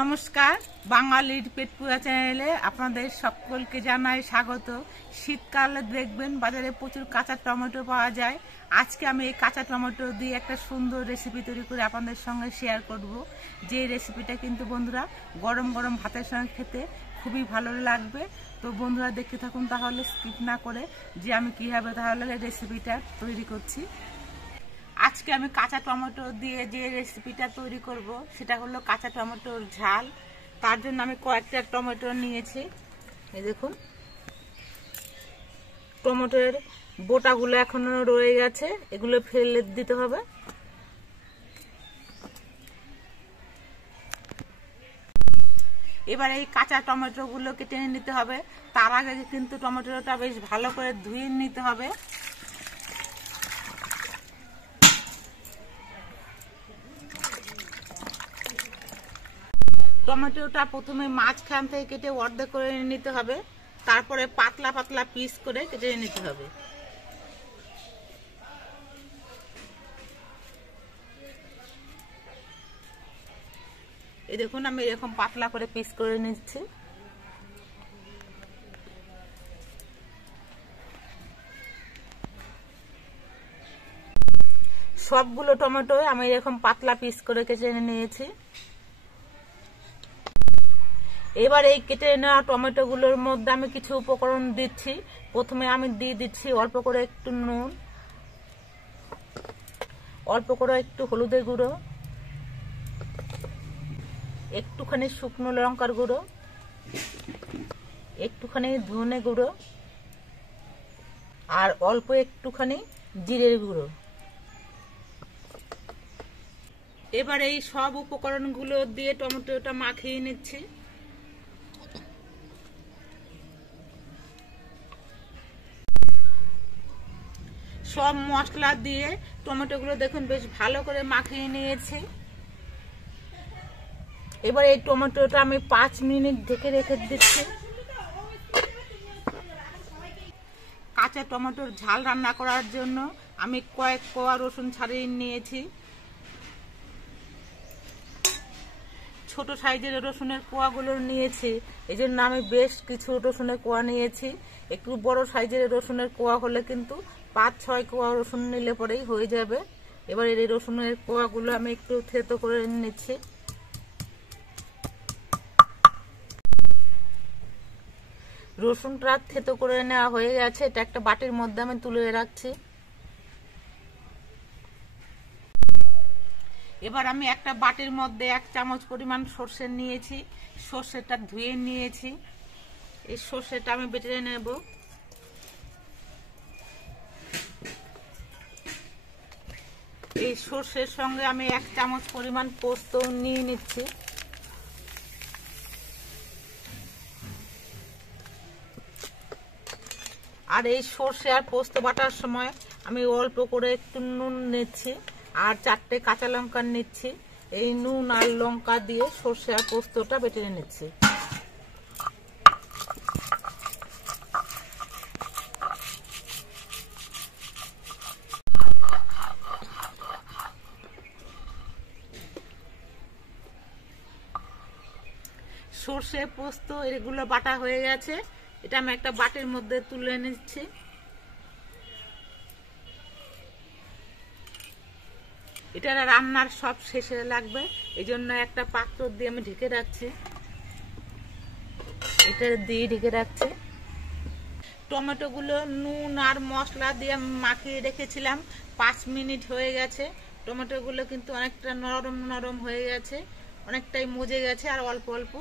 নমস্কার, বাঙালির পেট পুরা চ্যানেলে আপনাদের সকলকে জানাই স্বাগত। শীতকালে দেখবেন বাজারে প্রচুর কাঁচা টমেটো পাওয়া যায়। আজকে আমি এই কাঁচা টমেটো দিয়ে একটা সুন্দর রেসিপি তৈরি করে আপনাদের সঙ্গে শেয়ার করব। যে রেসিপিটা কিন্তু বন্ধুরা গরম গরম ভাতের সঙ্গে খেতে খুবই ভালো লাগবে। তো বন্ধুরা দেখতে থাকুন তাহলে, স্কিপ না করে, যে আমি কীভাবে তাহলে রেসিপিটা তৈরি করছি। আজকে আমি কাঁচা টমেটো দিয়ে যে রেসিপিটা তৈরি করব সেটা হলো কাঁচা টমেটোর ঝাল। তার জন্য আমি কয়েকটা টমেটো নিয়েছি। এই দেখুন, টমেটোর বোটাগুলো এখনো রয়ে গেছে, এগুলো ফেলে দিতে হবে। এবার এই কাঁচা টমেটোগুলো কেটে নিতে হবে। তার আগে কিন্তু টমেটোটা বেশ ভালো করে ধুয়ে নিতে হবে। টমেটোটা প্রথমে মাঝখান থেকে কেটে অর্ধেক করে নিতে হবে, তারপরে পাতলা পাতলা পিস করে কেটে নিতে হবে। এই দেখুন, আমি এরকম পাতলা করে পিস করে নিচ্ছি। সবগুলো টমেটো আমি এরকম পাতলা পিস করে কেটে নিয়েছি। এবার এই কেটে নেওয়া টমেটোগুলোর মধ্যে আমি কিছু উপকরণ দিচ্ছি। প্রথমে আমি দিয়ে দিচ্ছি অল্প করে একটু নুন, অল্প করে একটু হলুদের গুঁড়ো, একটুখানি শুকনো লঙ্কার গুঁড়ো, একটুখানি ধনে গুঁড়ো, আর অল্প একটুখানি জিরের গুঁড়ো। এবার এই সব উপকরণগুলো দিয়ে টমেটোটা মাখিয়ে নিচ্ছি। সব মশলা দিয়ে টমেটোগুলো দেখুন বেশ ভালো করে মাখিয়ে নিয়েছি। এবার এই টমেটোটা আমি 5 মিনিট ঢেকে রেখে দিচ্ছি। কাঁচা টমেটোর ঝাল রান্না করার জন্য আমি কয়েক কোয়া রসুন ছাড়িয়ে নিয়েছি। ছোট সাইজের রসুনের কোয়াগুলো নিয়েছি, এই জন্য আমি বেশ কিছু রসুনের কোয়া নিয়েছি। একটু বড় সাইজের রসুনের কোয়া হলে কিন্তু 5-6 কোয়া রসুন নিলে পরেই হয়ে যাবে। এবার এই রসুনের কোয়াগুলো আমি একটু থেতো করে নিচ্ছি। রসুনটা থেতো করে নেওয়া হয়ে গেছে, এটা একটা বাটির মধ্যে আমি তুলে রাখছি। এবার আমি একটা বাটির মধ্যে 1 চামচ পরিমাণ সর্ষে নিয়েছি। সর্ষেটা ধুয়ে নিয়েছি। এই সর্ষেটা আমি বেটে নেব। এই সর্ষের সঙ্গে আমি 1 চামচ পরিমাণ পোস্ত নিয়ে নিচ্ছি। আর এই সর্ষে আর পোস্ত বাটার সময় আমি অল্প করে একটু নুন নিচ্ছি আর 4টে কাঁচা লঙ্কা নিচ্ছি। এই নুন আর লঙ্কা দিয়ে সর্ষে আর পোস্তটা বেটে নিচ্ছি। সর্ষে পোস্ত এগুলো বাটা হয়ে গেছে, এটা আমি একটা বাটির মধ্যে তুলে নিচ্ছি। এটা রান্নার সব শেষে লাগবে, এই জন্য একটা পাত্র দিয়ে আমি ঢেকে রাখছি। এটা দিয়ে ঢেকে রাখছি। টমেটোগুলো নুন আর মশলা দিয়ে মাখিয়ে রেখেছিলাম, 5 মিনিট হয়ে গেছে। টমেটোগুলো কিন্তু অনেকটা নরম নরম হয়ে গেছে, অনেকটাই মজে গেছে, আর অল্প অল্প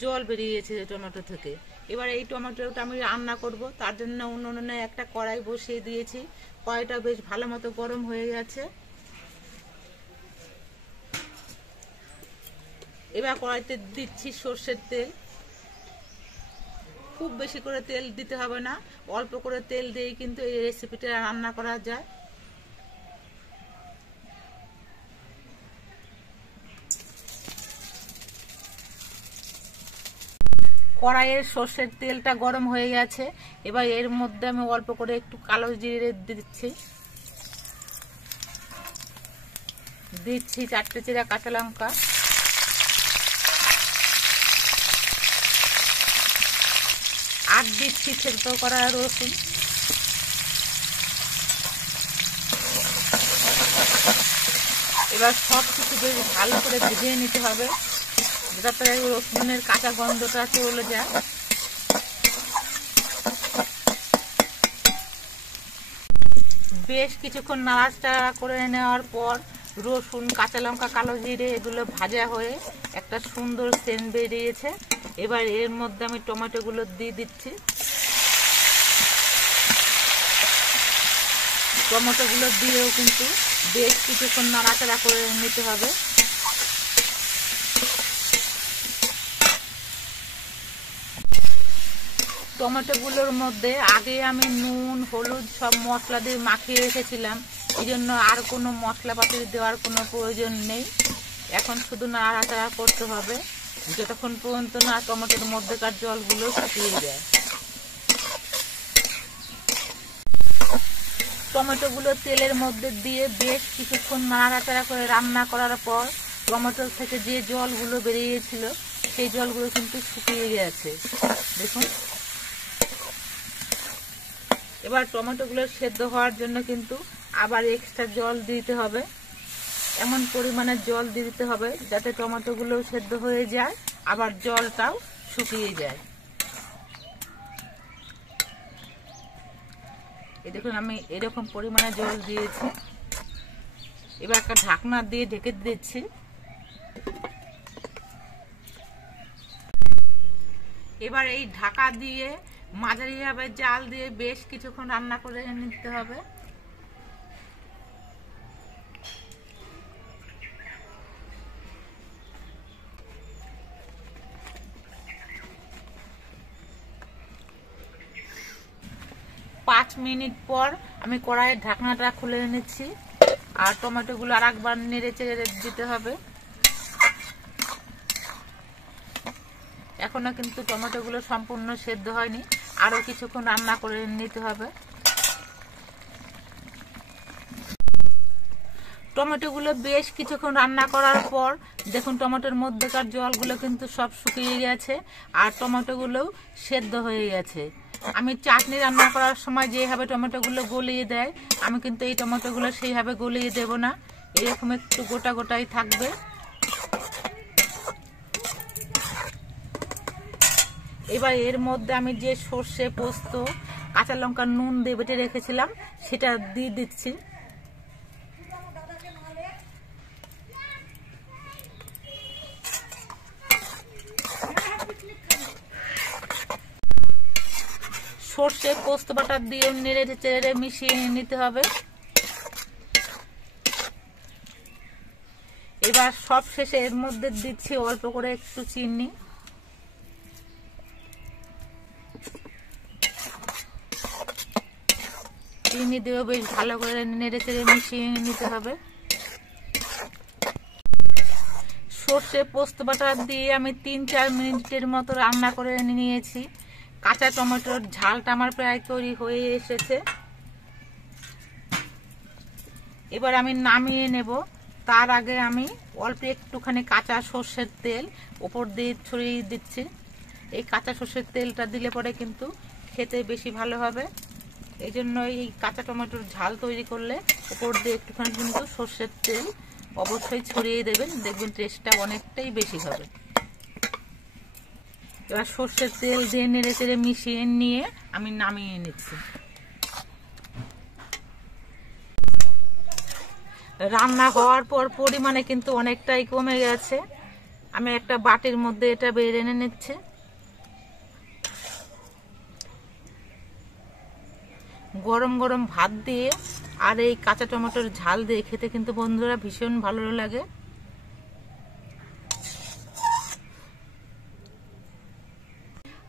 জল বেরিয়েছে টমেটো থেকে। এবার এই টমেটোটা আমি রান্না করব, তার জন্য উনুনে একটা কড়াই বসিয়ে দিয়েছি। কড়াইটা বেশ ভালো মতো গরম হয়ে গেছে। এবার কড়াইতে দিচ্ছি সর্ষের তেল। খুব বেশি করে তেল দিতে হবে না, অল্প করে তেল দিয়েই কিন্তু এই রেসিপিটা রান্না করা যায়। কড়াইয়ের সর্ষের তেলটা গরম হয়ে গেছে। এবার এর মধ্যে আমি অল্প করে একটু কালো জিরে দিচ্ছি, দিচ্ছি 4টে চিরা কাঁচা লঙ্কা, দিচ্ছি সেদ্ধ করা রসুন। এবার সব কিছু বেশ ভালো করে ভেজে নিতে হবে, যাতে রসুনের কাঁচা গন্ধটা চলে যায়। বেশ কিছুক্ষণ নাড়াচাড়া করে নেওয়ার পর রসুন, কাঁচা লঙ্কা, কালো জিরে এগুলো ভাজা হয়ে একটা সুন্দর সেন্ট বেরিয়েছে। এবার এর মধ্যে আমি টমেটোগুলো দিয়ে দিচ্ছি। টমেটোগুলো দিয়েও কিন্তু বেশ কিছুক্ষণ নাড়াচাড়া করে নিতে হবে। টমেটোগুলোর মধ্যে আগে আমি নুন, হলুদ সব মশলা দিয়ে মাখিয়ে রেখেছিলাম, এই জন্য আর কোনো মশলাপাতি দেওয়ার কোনো প্রয়োজন নেই। এখন শুধু নাড়াচাড়া করতে হবে যতক্ষণ পর্যন্ত না টমেটোর মধ্যেকার জলগুলো শুকিয়ে যায়। টমেটোগুলো তেলের মধ্যে দিয়ে বেশ কিছুক্ষণ নাড়াচাড়া করে রান্না করার পর টমেটো থেকে যে জলগুলো বেরিয়েছিল সেই জলগুলো কিন্তু শুকিয়ে গেছে, দেখুন। এবার টমেটোগুলো সেদ্ধ হওয়ার জন্য কিন্তু আবার এক্সট্রা জল দিতে হবে। এমন পরিমাণে জল দিতে হবে যাতে টমেটোগুলো সেদ্ধ হয়ে যায়, আবার জলটাও শুকিয়ে যায়। এই দেখুন আমি এরকম পরিমাণে জল দিয়েছি। এবার একটা ঢাকনা দিয়ে ঢেকে দিচ্ছি। এবার এই ঢাকা দিয়ে মাঝারিভাবে জাল দিয়ে বেশ কিছুক্ষণ রান্না করে নিতে হবে। পাঁচ মিনিট পর আমি কড়াইয়ের ঢাকনাটা খুলে নিচ্ছি, আর টমেটোগুলো আর একবার নেড়ে চেড়ে দিতে হবে। এখনো কিন্তু টমেটোগুলো সম্পূর্ণ সেদ্ধ হয়নি, আরো কিছুক্ষণ রান্না করে নিতে হবে। টমেটোগুলো বেশ কিছুক্ষণ রান্না করার পর দেখুন টমেটোর মধ্যেকার জলগুলো কিন্তু সব শুকিয়ে গেছে, আর টমেটোগুলোও সেদ্ধ হয়ে গেছে। আমি চাটনি রান্না করার সময় যেভাবে টমেটোগুলো গলিয়ে দেয়, আমি কিন্তু এই টমেটোগুলো সেইভাবে গলিয়ে দেব না, এরকম একটু গোটা গোটাই থাকবে। এবার এর মধ্যে আমি যে সর্ষে, পোস্ত, কাঁচা লঙ্কা, নুন দিয়ে বেটে রেখেছিলাম সেটা দিয়ে দিচ্ছি। সর্ষে, পোস্ত বাটা দিয়ে নেড়ে চেড়ে মিশিয়ে নিতে হবে। এবার সব শেষে এর মধ্যে দিচ্ছি অল্প করে একটু চিনি। চিনি দিয়েও বেশ ভালো করে নেড়ে চেড়ে মিশিয়ে নিতে হবে। সর্ষে, পোস্ত বাটা দিয়ে আমি 3-4 মিনিটের মতো রান্না করে নিয়েছি। কাঁচা টমেটোর ঝালটা আমার প্রায় তৈরি হয়ে এসেছে। এবার আমি নামিয়ে নেব। তার আগে আমি অল্প একটুখানি কাঁচা সর্ষের তেল উপর দিয়ে ছড়িয়ে দিচ্ছি। এই কাঁচা সর্ষের তেলটা দিলে পরে কিন্তু খেতে বেশি ভালো হবে। এই জন্য এই কাঁচা টমেটোর ঝাল তৈরি করলে উপর দিয়ে একটুখানি কিন্তু সর্ষের তেল অবশ্যই ছড়িয়ে দেবেন, দেখবেন টেস্টটা অনেকটাই বেশি হবে। এবার সর্ষের তেল দিয়ে নেড়ে চেড়ে মিশিয়ে নিয়ে আমি নামিয়ে নিচ্ছি। রান্না হওয়ার পর পরিমাণে কিন্তু অনেকটাই কমে গেছে। আমি একটা বাটির মধ্যে এটা বের এনে নিচ্ছি। গরম গরম ভাত দিয়ে আর এই কাঁচা টমেটোর ঝাল দিয়ে খেতে কিন্তু বন্ধুরা ভীষণ ভালো লাগে।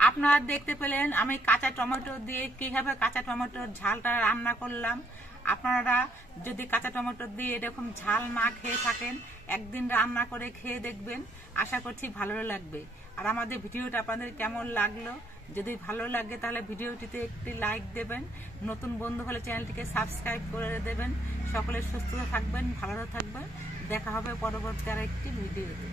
আপনারা দেখতে পেলেন আমি কাঁচা টমেটো দিয়ে কিভাবে কাঁচা টমেটোর ঝালটা রান্না করলাম। আপনারা যদি কাঁচা টমেটো দিয়ে এরকম ঝাল না খেয়ে থাকেন, একদিন রান্না করে খেয়ে দেখবেন, আশা করছি ভালো লাগবে। আর আমাদের ভিডিওটা আপনাদের কেমন লাগলো, যদি ভালো লাগে তাহলে ভিডিওটিতে একটি লাইক দেবেন, নতুন বন্ধু হলে চ্যানেলটিকে সাবস্ক্রাইব করে দেবেন। সকলে সুস্থ থাকবেন, ভালো থাকবেন। দেখা হবে পরবর্তী আরেকটি ভিডিওতে।